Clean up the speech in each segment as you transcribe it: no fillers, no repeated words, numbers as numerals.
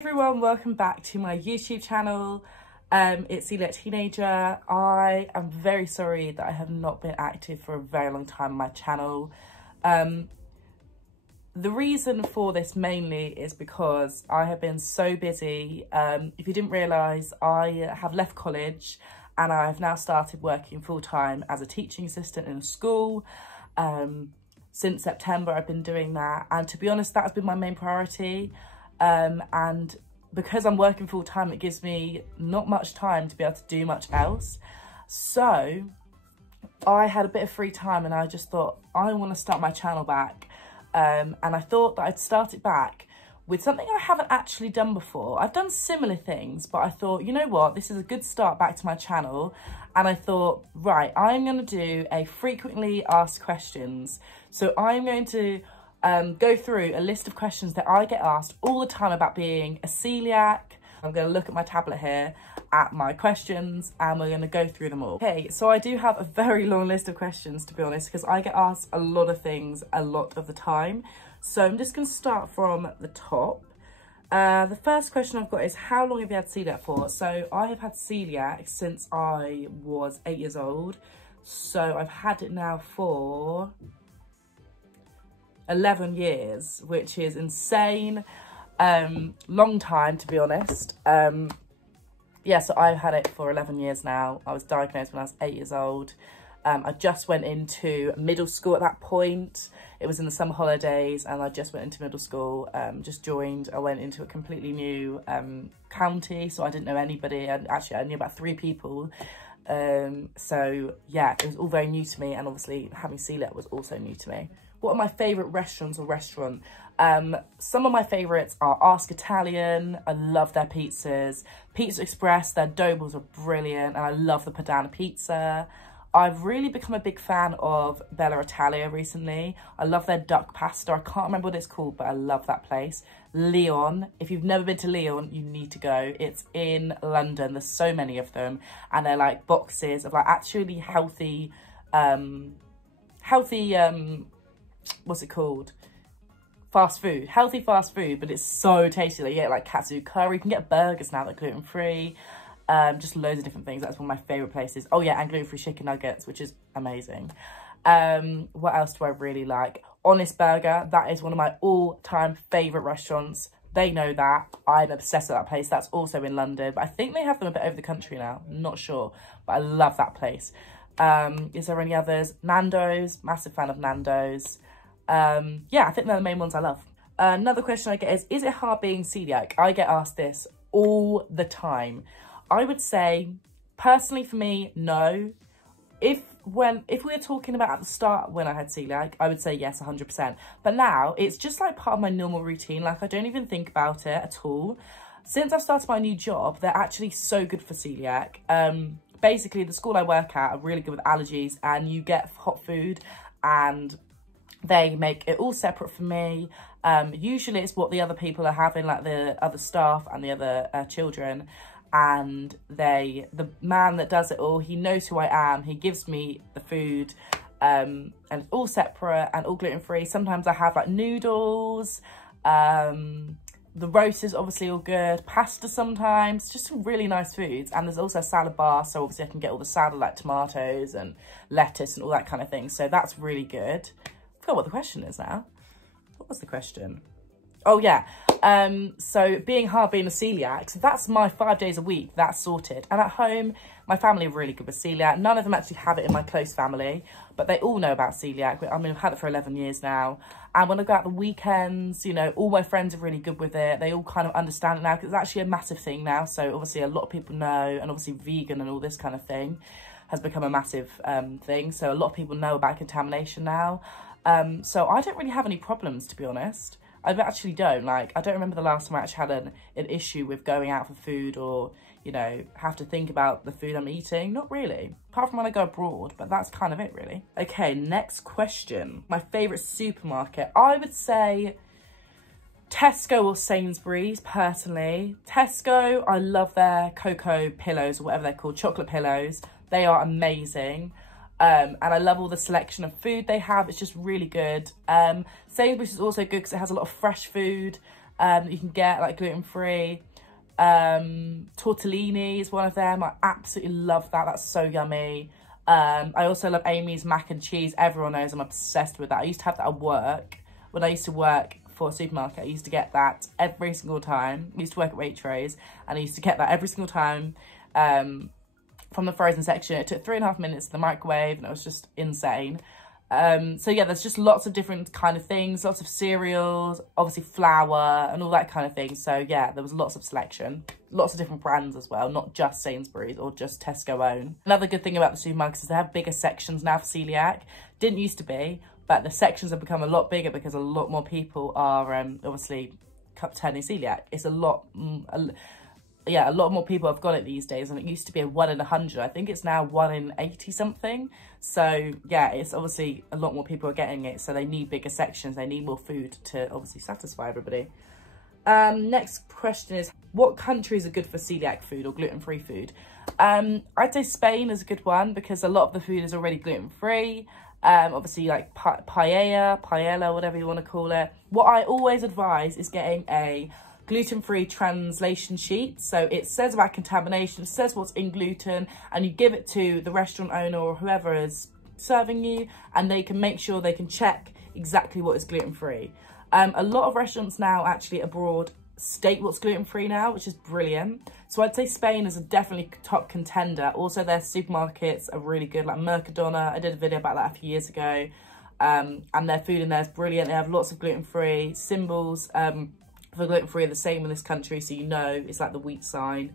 Everyone, welcome back to my YouTube channel. It's Celiac Teenager. I am very sorry that I have not been active for a very long time on my channel. The reason for this mainly is because I have been so busy. If you didn't realise, I have left college and I've now started working full-time as a teaching assistant in a school. Since September I've been doing that, and to be honest, that has been my main priority. And because I'm working full time, it gives me not much time to be able to do much else. So I had a bit of free time and I just thought, I want to start my channel back. And I thought that I'd start it back with something I haven't actually done before. I've done similar things, but I thought, you know what, this is a good start back to my channel. And I thought, right, I'm going to do a frequently asked questions. So I'm going to go through a list of questions that I get asked all the time about being a celiac. I'm going to look at my tablet here at my questions and we're going to go through them all. Okay, so I do have a very long list of questions, to be honest, because I get asked a lot of things a lot of the time. So I'm just going to start from the top. The first question I've got is, how long have you had celiac for? So I have had celiac since I was 8 years old. So I've had it now for 11 years, which is insane. Long time, to be honest. Yeah, so I've had it for 11 years now. I was diagnosed when I was 8 years old. I just went into middle school at that point. It was in the summer holidays and I just went into middle school, just joined. I went into a completely new county, so I didn't know anybody. And actually I knew about 3 people. So yeah, it was all very new to me, and obviously having celiac was also new to me. What are my favourite restaurants or restaurant? Some of my favourites are Ask Italian. I love their pizzas. Pizza Express, their dough balls are brilliant, and I love the Padana pizza. I've really become a big fan of Bella Italia recently. I love their duck pasta. I can't remember what it's called, but I love that place. Leon, if you've never been to Leon, you need to go. It's in London. There's so many of them, and they're like boxes of like actually healthy, what's it called? Fast food, healthy fast food, but it's so tasty. Like, you get like katsu curry, you can get burgers now that are gluten-free, just loads of different things. That's one of my favourite places. Oh yeah, and gluten-free chicken nuggets, which is amazing. What else do I really like? Honest Burger, that is one of my all-time favourite restaurants. They know that. I'm obsessed with that place. That's also in London, but I think they have them a bit over the country now. I'm not sure, but I love that place. Is there any others? Nando's, massive fan of Nando's. Yeah, I think they're the main ones I love. Another question I get is it hard being celiac? I get asked this all the time. I would say, personally for me, no. If we're talking about at the start when I had celiac, I would say yes, 100%. But now it's just like part of my normal routine. Like, I don't even think about it at all. Since I've started my new job, they're actually so good for celiac. Basically, the school I work at are really good with allergies, and you get hot food and they make it all separate for me. Usually it's what the other people are having, like the other staff and the other children. And the man that does it all, he knows who I am. He gives me the food, and it's all separate and all gluten-free. Sometimes I have like noodles. The roast is obviously all good. Pasta sometimes, just some really nice foods. And there's also a salad bar, so obviously I can get all the salad like tomatoes and lettuce and all that kind of thing. So that's really good. I forgot what the question is now. What was the question? Oh yeah, so being a celiac, so that's my 5 days a week, that's sorted. And at home, my family are really good with celiac. None of them actually have it in my close family, but they all know about celiac. I mean, I've had it for 11 years now. And when I go out the weekends, you know, all my friends are really good with it. They all kind of understand it now, because it's actually a massive thing now. So obviously a lot of people know, and obviously vegan and all this kind of thing has become a massive thing. So a lot of people know about contamination now. So I don't really have any problems, to be honest. I actually don't. Like, I don't remember the last time I actually had an issue with going out for food, or, you know, have to think about the food I'm eating. Not really. Apart from when I go abroad, but that's kind of it, really. Okay, next question. My favourite supermarket. I would say Tesco or Sainsbury's, personally. Tesco, I love their cocoa pillows, or whatever they're called, chocolate pillows. They are amazing. And I love all the selection of food they have. It's just really good. Sainsbury's is also good because it has a lot of fresh food. You can get like gluten-free. Tortellini is one of them. I absolutely love that. That's so yummy. I also love Amy's mac and cheese. Everyone knows I'm obsessed with that. I used to have that at work. When I used to work for a supermarket, I used to get that every single time. I used to work at Waitrose, and I used to get that every single time from the frozen section. It took 3.5 minutes in the microwave, and it was just insane. So yeah, there's just lots of different kind of things, lots of cereals, obviously flour and all that kind of thing. So yeah, there was lots of selection, lots of different brands as well, not just Sainsbury's or just Tesco own. Another good thing about the supermarkets is they have bigger sections now for celiac. Didn't used to be, but the sections have become a lot bigger because a lot more people are obviously turning celiac. It's a lot more people have got it these days, and it used to be a 1 in 100. I think it's now 1 in 80 something. So yeah, it's obviously a lot more people are getting it, so they need bigger sections. They need more food to obviously satisfy everybody. Next question is, what countries are good for celiac food or gluten-free food? I'd say Spain is a good one because a lot of the food is already gluten-free. Obviously like paella, whatever you want to call it. What I always advise is getting a gluten-free translation sheet. So it says about contamination, it says what's in gluten, and you give it to the restaurant owner or whoever is serving you, and they can make sure they can check exactly what is gluten-free. A lot of restaurants now actually abroad state what's gluten-free now, which is brilliant. So I'd say Spain is a definitely top contender. Also their supermarkets are really good, like Mercadona. I did a video about that a few years ago, and their food in there is brilliant. They have lots of gluten-free symbols for gluten-free are the same in this country, so you know it's like the wheat sign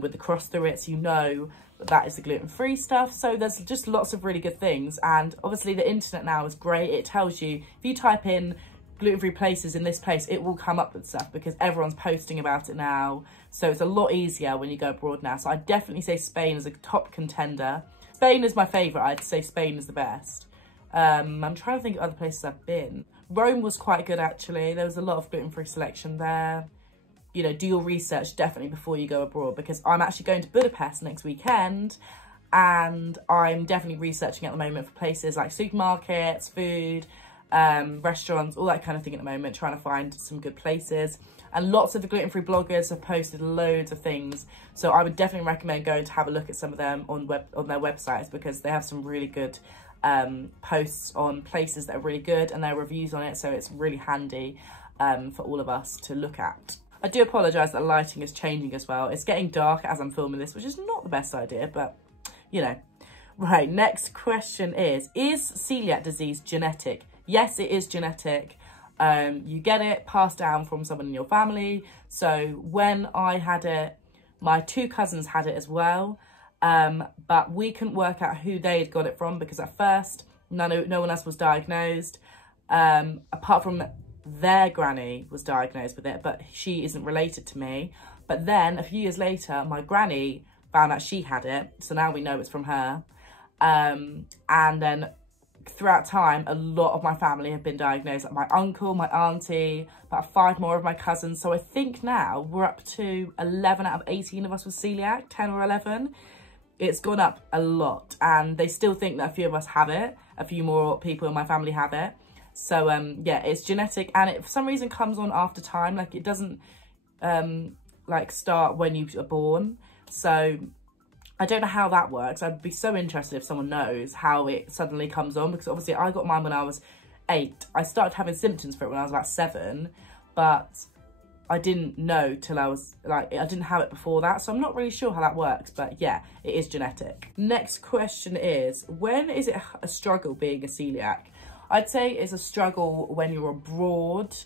with the cross through it, so you know that is the gluten-free stuff. So there's just lots of really good things, and obviously the internet now is great. It tells you, if you type in gluten-free places in this place, it will come up with stuff because everyone's posting about it now. So it's a lot easier when you go abroad now. So I definitely say Spain is a top contender. Spain is my favourite. I'd say Spain is the best. I'm trying to think of other places I've been. Rome was quite good actually. There was a lot of gluten-free selection there. You know, do your research definitely before you go abroad, because I'm actually going to Budapest next weekend, and I'm definitely researching at the moment for places like supermarkets, food, restaurants, all that kind of thing at the moment, trying to find some good places. And lots of the gluten-free bloggers have posted loads of things, so I would definitely recommend going to have a look at some of them on their websites, because they have some really good posts on places that are really good and their reviews on it, so it's really handy for all of us to look at. I do apologise that the lighting is changing as well. It's getting dark as I'm filming this, which is not the best idea, but you know. Right, next question is celiac disease genetic? Yes, it is genetic. You get it passed down from someone in your family. So when I had it, my 2 cousins had it as well, but we couldn't work out who they had got it from, because at first no one else was diagnosed, apart from their granny was diagnosed with it, but she isn't related to me. But then a few years later, my granny found out she had it, so now we know it's from her. And then throughout time, a lot of my family have been diagnosed, like my uncle, my auntie, about 5 more of my cousins. So I think now we're up to 11 out of 18 of us with celiac, 10 or 11. It's gone up a lot, and they still think that a few of us have it. A few more people in my family have it. So yeah, it's genetic, and it for some reason comes on after time. Like it doesn't like start when you are born. So I don't know how that works. I'd be so interested if someone knows how it suddenly comes on, because obviously I got mine when I was 8. I started having symptoms for it when I was about 7, but I didn't know till I was like, I didn't have it before that. So I'm not really sure how that works, but yeah, it is genetic. Next question is, when is it a struggle being a celiac? I'd say it's a struggle when you're abroad,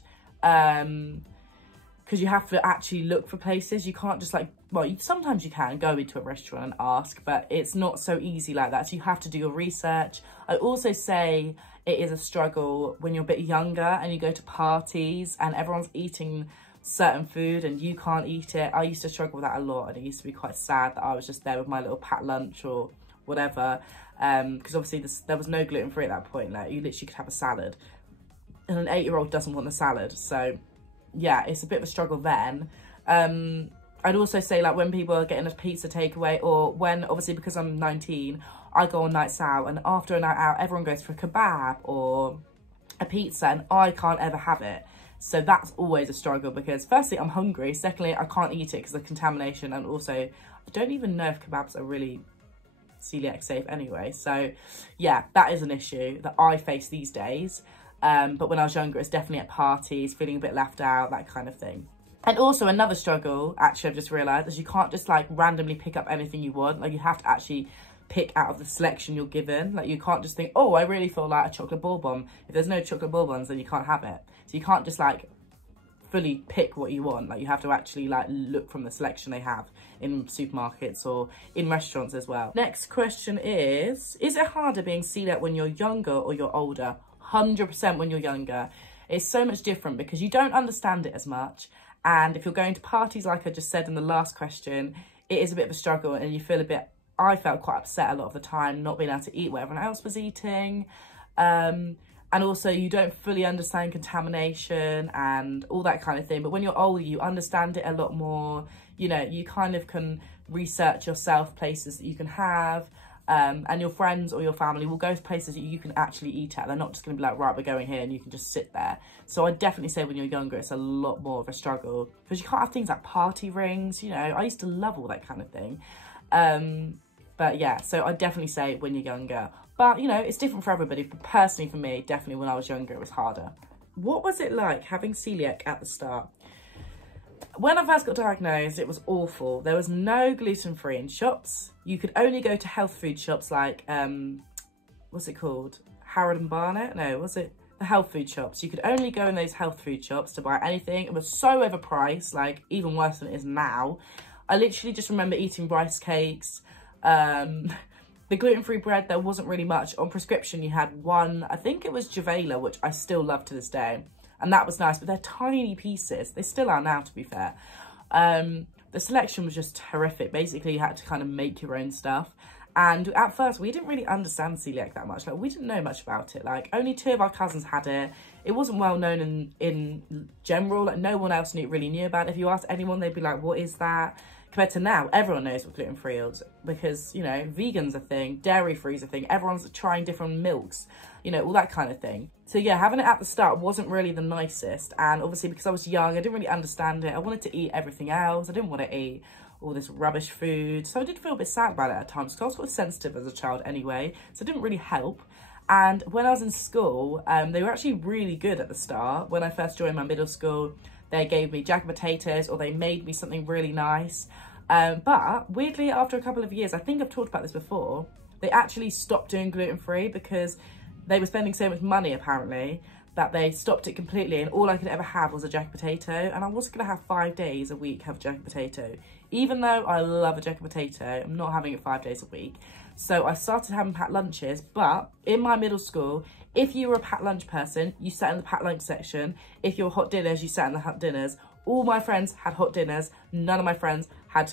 because you have to actually look for places. You can't just like, well, sometimes you can go into a restaurant and ask, but it's not so easy like that. So you have to do your research. I also say it is a struggle when you're a bit younger and you go to parties and everyone's eating certain food and you can't eat it. I used to struggle with that a lot, and it used to be quite sad that I was just there with my little packed lunch or whatever, because obviously there was no gluten-free at that point. Like you literally could have a salad, and an 8-year-old doesn't want the salad. So yeah, it's a bit of a struggle then. I'd also say, like, when people are getting a pizza takeaway, or when, obviously because I'm 19, I go on nights out, and after a night out everyone goes for a kebab or a pizza, and I can't ever have it. So that's always a struggle because firstly, I'm hungry. Secondly, I can't eat it because of contamination. And also, I don't even know if kebabs are really celiac safe anyway. So yeah, that is an issue that I face these days. But when I was younger, it's definitely at parties, feeling a bit left out, that kind of thing. And also another struggle, actually, I've just realised, is you can't just like randomly pick up anything you want. Like you have to actually pick out of the selection you're given. Like you can't just think, oh, I really feel like a chocolate bourbon. If there's no chocolate bourbons, then you can't have it. So you can't just like fully pick what you want. Like you have to actually like look from the selection they have in supermarkets or in restaurants as well. Next question is it harder being celiac when you're younger or you're older? 100% when you're younger. It's so much different because you don't understand it as much. And if you're going to parties, like I just said in the last question, it is a bit of a struggle and you feel a bit, I felt quite upset a lot of the time, not being able to eat what everyone else was eating. And also you don't fully understand contamination and all that kind of thing. But when you're older, you understand it a lot more. You know, you kind of can research yourself places that you can have. And your friends or your family will go to places that you can actually eat at. They're not just going to be like, right, we're going here and you can just sit there. So I definitely say when you're younger, it's a lot more of a struggle because you can't have things like party rings. You know, I used to love all that kind of thing. But yeah, so I definitely say when you're younger. But, you know, it's different for everybody. But personally for me, definitely when I was younger, it was harder. What was it like having celiac at the start? When I first got diagnosed, it was awful. There was no gluten-free in shops. You could only go to health food shops like, what's it called? Harrod and Barnett? No, was it? The health food shops. You could only go in those health food shops to buy anything. It was so overpriced, like even worse than it is now. I literally just remember eating rice cakes. The gluten-free bread, there wasn't really much. On prescription, you had one, I think it was Javela, which I still love to this day. And that was nice, but they're tiny pieces. They still are now, to be fair. The selection was just horrific. Basically, you had to kind of make your own stuff. And at first, we didn't really understand celiac that much. Like, we didn't know much about it. Like, only 2 of our cousins had it. It wasn't well known in general. Like, no one else really knew about it. If you asked anyone, they'd be like, what is that? Compared to now, everyone knows what gluten-free is because, you know, vegan's a thing, dairy-free is a thing, everyone's trying different milks, you know, all that kind of thing. So yeah, having it at the start wasn't really the nicest. And obviously because I was young, I didn't really understand it. I wanted to eat everything else. I didn't want to eat all this rubbish food. So I did feel a bit sad about it at times because I was quite sensitive as a child anyway. So it didn't really help. And when I was in school, they were actually really good at the start. When I first joined my middle school, they gave me jacket potatoes or they made me something really nice. But weirdly, after a couple of years, I think I've talked about this before, they actually stopped doing gluten-free because they were spending so much money apparently that they stopped it completely and all I could ever have was a jacket potato. And I wasn't going to have 5 days a week have a jacket potato. Even though I love a jacket potato, I'm not having it 5 days a week. So I started having packed lunches, but in my middle school, if you were a packed lunch person, you sat in the packed lunch section. If you were hot dinners, you sat in the hot dinners. All my friends had hot dinners. None of my friends had,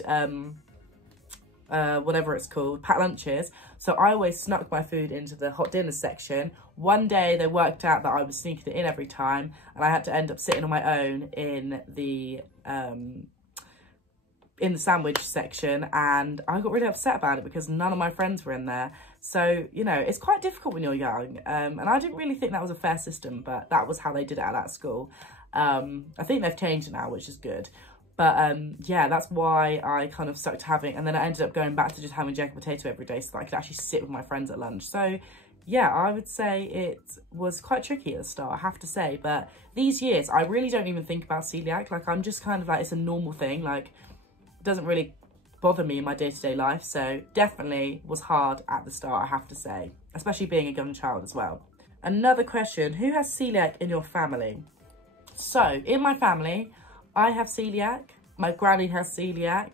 whatever it's called, packed lunches. So I always snuck my food into the hot dinner section. One day they worked out that I was sneaking it in every time and I had to end up sitting on my own in the sandwich section, and I got really upset about it because none of my friends were in there. So, you know, it's quite difficult when you're young. And I didn't really think that was a fair system, but that was how they did it at that school. I think they've changed it now, which is good. But yeah, that's why I kind of stuck to having, and then I ended up going back to just having jacket potato every day so that I could actually sit with my friends at lunch. So yeah, I would say it was quite tricky at the start, I have to say. But these years, I really don't even think about celiac. Like, I'm just kind of like, it's a normal thing. Like, it doesn't really bother me in my day-to-day life. So definitely was hard at the start, I have to say, especially being a young child as well. Another question, who has celiac in your family? So in my family, I have celiac, my granny has celiac,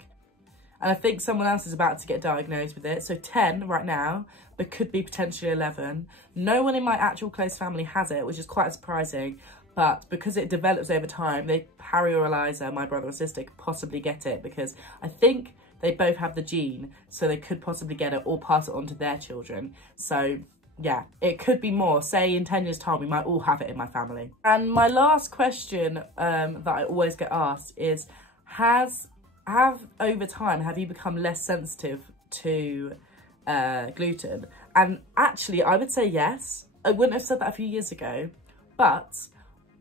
and I think someone else is about to get diagnosed with it. So 10 right now, but could be potentially 11. No one in my actual close family has it, which is quite surprising. But because it develops over time, Harry or Eliza, my brother or sister, could possibly get it because I think they both have the gene, so they could possibly get it or pass it on to their children. So yeah, it could be more. Say in 10 years time, we might all have it in my family. And my last question that I always get asked is, over time, have you become less sensitive to gluten? And actually, I would say yes. I wouldn't have said that a few years ago, but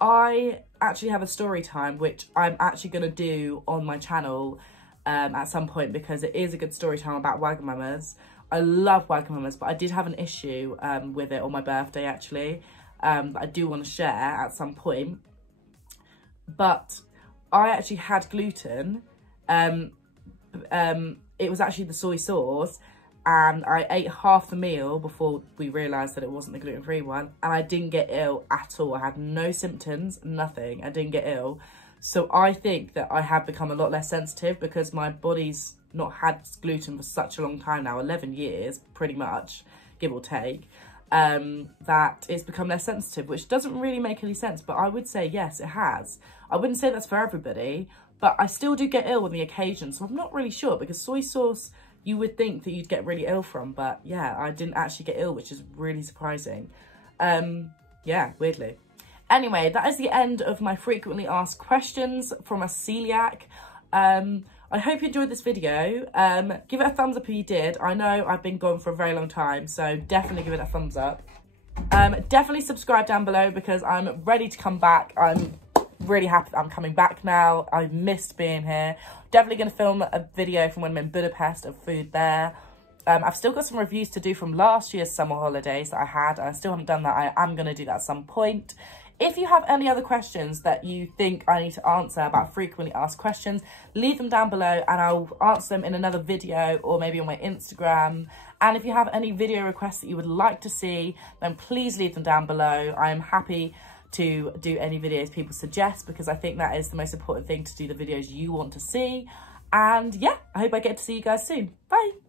I actually have a story time, which I'm actually going to do on my channel at some point, because it is a good story time about Wagamamas. I love Wagamamas, but I did have an issue with it on my birthday, actually, that I do want to share at some point. But I actually had gluten. It was actually the soy sauce, and I ate half the meal before we realised that it wasn't the gluten-free one, and I didn't get ill at all. I had no symptoms, nothing. I didn't get ill. So I think that I have become a lot less sensitive, because my body's not had gluten for such a long time now, 11 years pretty much, give or take, that it's become less sensitive, which doesn't really make any sense. But I would say yes, it has. I wouldn't say that's for everybody, but I still do get ill on the occasion, so I'm not really sure, because soy sauce you would think that you'd get really ill from, but yeah, I didn't actually get ill, which is really surprising. Yeah, weirdly. Anyway, that is the end of my frequently asked questions from a celiac. I hope you enjoyed this video. Give it a thumbs up if you did. I know I've been gone for a very long time, so definitely give it a thumbs up. Definitely subscribe down below, because I'm ready to come back. I'm really happy that I'm coming back now. I missed being here. Definitely going to film a video from when I'm in Budapest of food there. I've still got some reviews to do from last year's summer holidays that I had. I still haven't done that. I am going to do that at some point. If you have any other questions that you think I need to answer about frequently asked questions, leave them down below and I'll answer them in another video, or maybe on my Instagram. And if you have any video requests that you would like to see, then please leave them down below. I am happy to do any videos people suggest, because I think that is the most important thing, to do the videos you want to see. And yeah, I hope I get to see you guys soon. Bye.